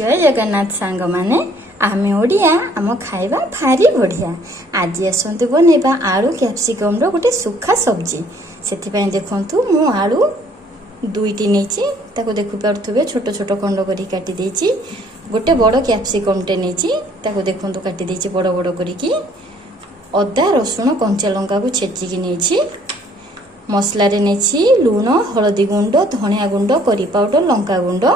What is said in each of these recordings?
जय जगन्नाथ सांग माने आमे ओडिया आम खाइबा भारी बढ़िया। आज आसतु बनैबा आलू कैप्सिकम रो गोटे सुखा सब्जी। से देखु मु आलू दुईटी नहीं ताको देखु पार्थुबे छोट छोट खंड करी काटी देछि। गोटे बड़ कैप्सिकम टे नहीं देखु काटी देछि बड़ बड़ करी। अदा रसुण कंचा लंका को छेचिकी नहीं मसला रे नहीं लुण हलदी गुंड धनिया गुंड करी पाउडर लंका गुंड।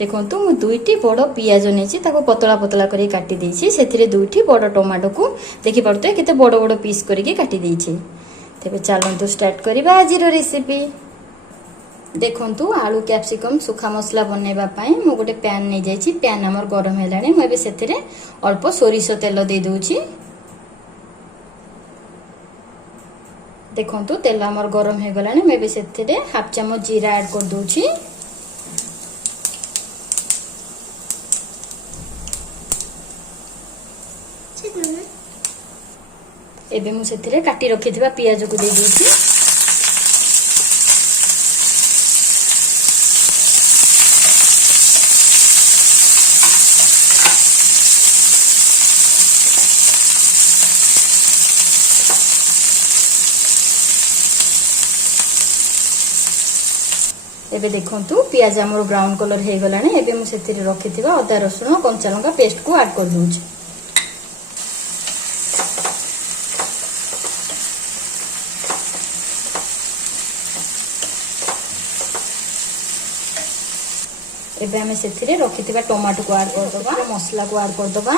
देखो मु दुईटी बड़ पियाज नहीं पतला पतला करी काटी देछि। सेथिरे दुईटी बड़ टमाटो को देखि पारुते केते बड़ बड़ पीस करिके काटी देछि। तेबे चलंतु स्टार्ट करिबा आजिरो रेसिपी। देखंतु आलू कैप्सिकम सुखा मसला बनैबा पई मु गोटे पैन नै जाइछि। पैन हमर गरम हेलाणी मु एबे सेथिरे अल्प सोरिष तेल दे दोछि। देखंतु तेल हमर गरम हे गलाणी मु एबे सेथिरे हाफ चम्मच जीरा ऐड कर दोछि। एबे मु सेथिरे काटी रखिथिबा पियाज को दे दोछि। एबे देखंतु पियाज हमर ब्राउन कलर हे गलाणी। एबे मु सेथिरे रखिथिबा अदा रसुण कंचा लंका पेस्ट को ऐड कर दोछि। एबे हमें सेथिरे रखिथिबा टमाटो को ऐड कर दबा। मसला को ऐड कर दबा।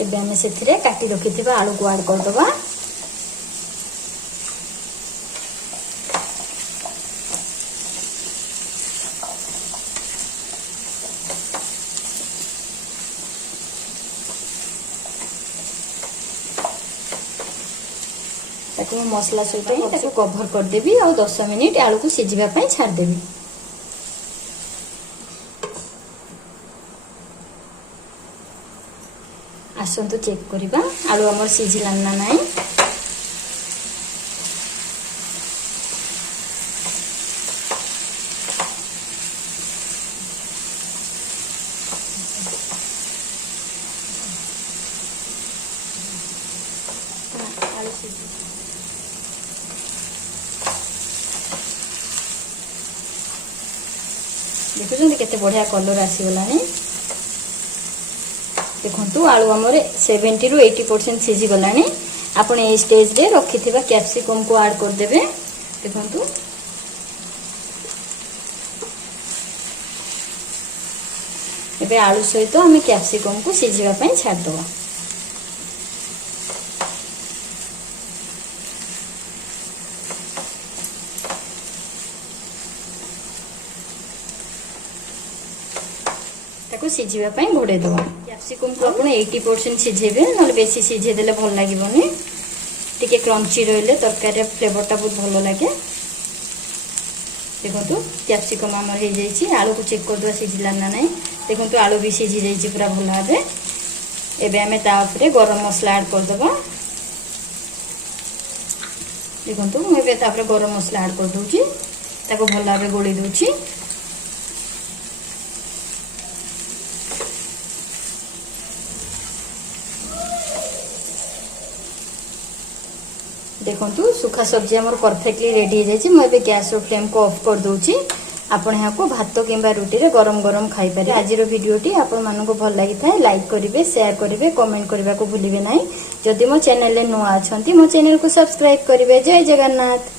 एबे हमें सेथिरे काटी रखिथिबा आलू को ऐड कर दबा। ताकि मसला सहित ही ताकि कवर कर देबी और 10 मिनिट आलू को सिझिबा पई छाड़ देबी। आसंतु चेक करिबा आलू हमर सिझिला ना नाही। आलू सिझि देखुछन केते बढ़िया कलर आसी गलानी। देखंतु आलू हमर 70 रु 80% सिझी गलानी। आपण ए स्टेज रे रखिथिबा कैप्सिकम को ऐड कर देबे। देखंतु एबे आलू सहित हमें कैप्सिकम को सिझिबा पई छाड़ दबा। ताको सिझिबा पई घोड़े दबा। कैप्सिकम को आपण 80% सिझेबे नले बेसी सिझे देले भल लागिबोनी। टिके क्रंची रहले तरकारी फ्लेवरटा बहुत भल लागे। देखंतु कैप्सिकम हमर हे जाईछि। आलू को चेक कर दवा सिझिला ना नाही। देखंतु आलू भी सिझी जाईछि पूरा भल भाबे। एबे हमें ता ऊपर गरम मसला ऐड कर दबा। देखंतु मु एबे ता ऊपर गरम मसला ऐड कर दोछि। ताको भल भाबे गोली दोछि। देखंतु सुखा सब्जी हमर परफेक्टली रेडी हो जाई। मैं गैस रो फ्लेम को ऑफ कर दोछि। आपण यहाँ को भात किंबा रुटी रे गरम गरम खाई पारे। आज रो वीडियोटी आपण मानको को भल लागि थाए लाइक करिवे, शेयर करिवे, कमेंट करबा को भूलिबे नाही। जदि मो चैनल ले नुआ अछंती मो चैनल को सब्सक्राइब करिवे। जय जगन्नाथ।